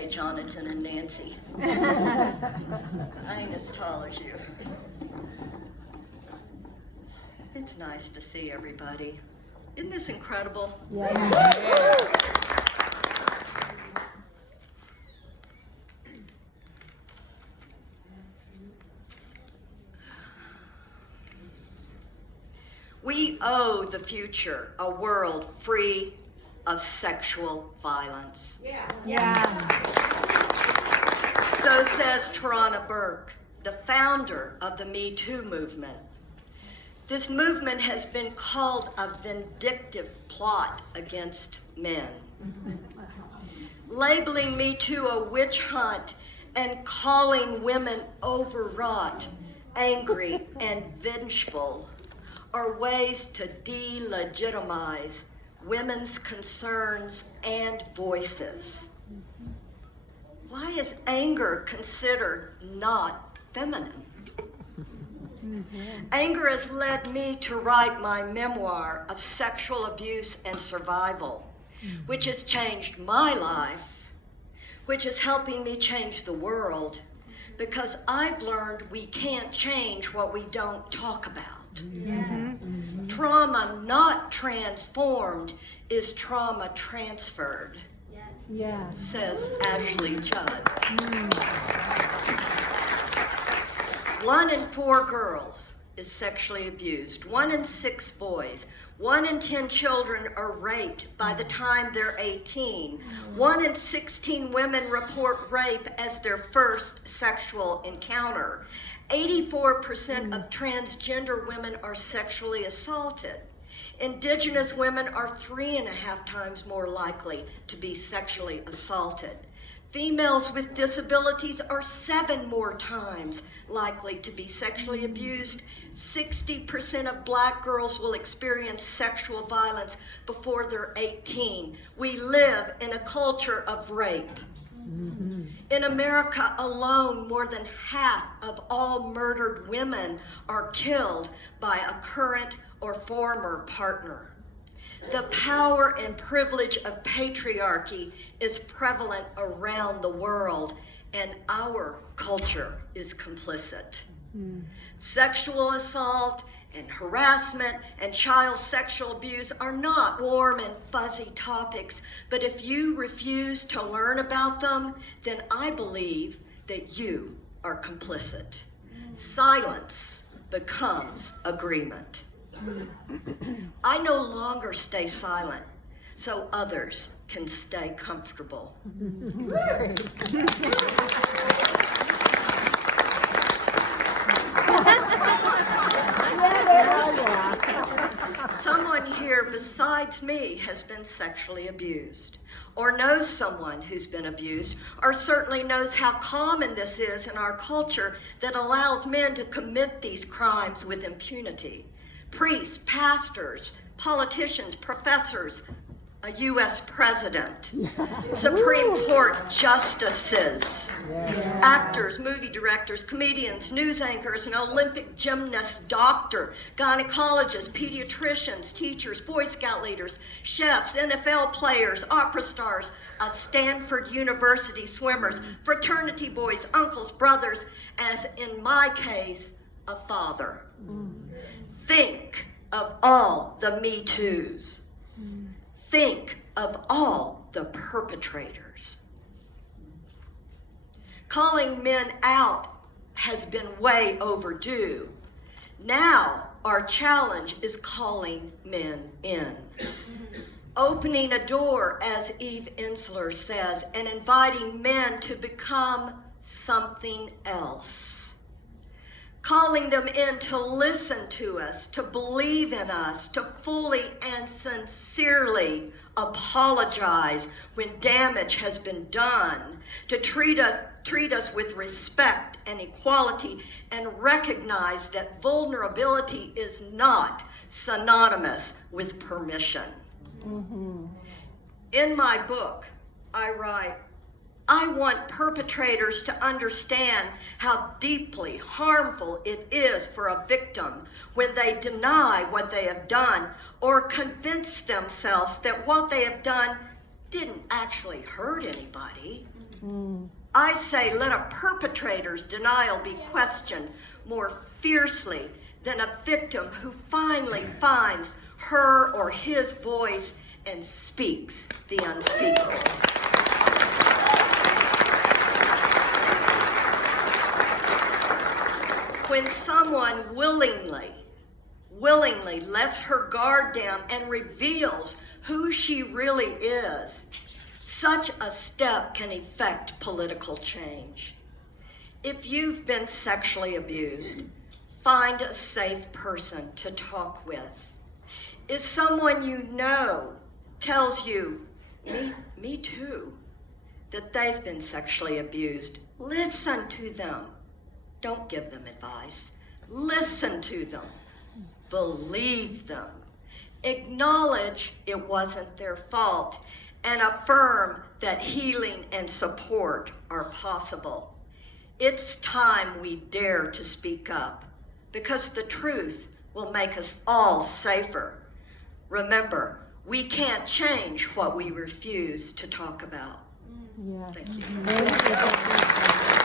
Hey, Jonathan and Nancy. I ain't as tall as you. It's nice to see everybody. Isn't this incredible? Yeah. We owe the future a world free of sexual violence. Yeah. So says Tarana Burke, the founder of the MeToo movement. This movement has been called a vindictive plot against men. Labeling MeToo a witch hunt and calling women overwrought, angry, and vengeful are ways to delegitimize women's concerns and voices. Why is anger considered not feminine? Anger has led me to write my memoir of sexual abuse and survival, which has changed my life, which is helping me change the world, because I've learned we can't change what we don't talk about. Trauma not transformed is trauma transferred, says Ashley Judd. 1 in 4 girls is sexually abused. 1 in 6 boys. 1 in 10 children are raped by the time they're 18. 1 in 16 women report rape as their first sexual encounter. 84% of transgender women are sexually assaulted. Indigenous women are 3.5 times more likely to be sexually assaulted. Females with disabilities are 7 more times likely to be sexually abused. 60% of Black girls will experience sexual violence before they're 18. We live in a culture of rape. In America alone, more than half of all murdered women are killed by a current or former partner. The power and privilege of patriarchy is prevalent around the world, and our culture is complicit. Sexual assault and harassment and child sexual abuse are not warm and fuzzy topics, but if you refuse to learn about them, then I believe that you are complicit. Silence becomes agreement. I no longer stay silent so others can stay comfortable. Someone here besides me has been sexually abused, or knows someone who's been abused, or certainly knows how common this is in our culture that allows men to commit these crimes with impunity. Priests, pastors, politicians, professors, a U.S. president, Supreme Court justices, actors, movie directors, comedians, news anchors, an Olympic gymnast, doctor, gynecologists, pediatricians, teachers, Boy Scout leaders, chefs, NFL players, opera stars, Stanford University swimmers, fraternity boys, uncles, brothers, as in my case, a father. Think of all the Me Too's. Think of all the perpetrators. Calling men out has been way overdue. Now our challenge is calling men in. Opening a door, as Eve Ensler says, and inviting men to become something else. Calling them in to listen to us, to believe in us, to fully and sincerely apologize when damage has been done, to treat us with respect and equality, and recognize that vulnerability is not synonymous with permission. In my book, I write, I want perpetrators to understand how deeply harmful it is for a victim when they deny what they have done or convince themselves that what they have done didn't actually hurt anybody. I say let a perpetrator's denial be questioned more fiercely than a victim who finally finds her or his voice and speaks the unspeakable. When someone willingly lets her guard down and reveals who she really is, such a step can effect political change. If you've been sexually abused, find a safe person to talk with. If someone you know tells you, me too, that they've been sexually abused, listen to them. Don't give them advice. Listen to them. Believe them. Acknowledge it wasn't their fault and affirm that healing and support are possible. It's time we dare to speak up because the truth will make us all safer. Remember, we can't change what we refuse to talk about. Yes. Thank you. Thank you.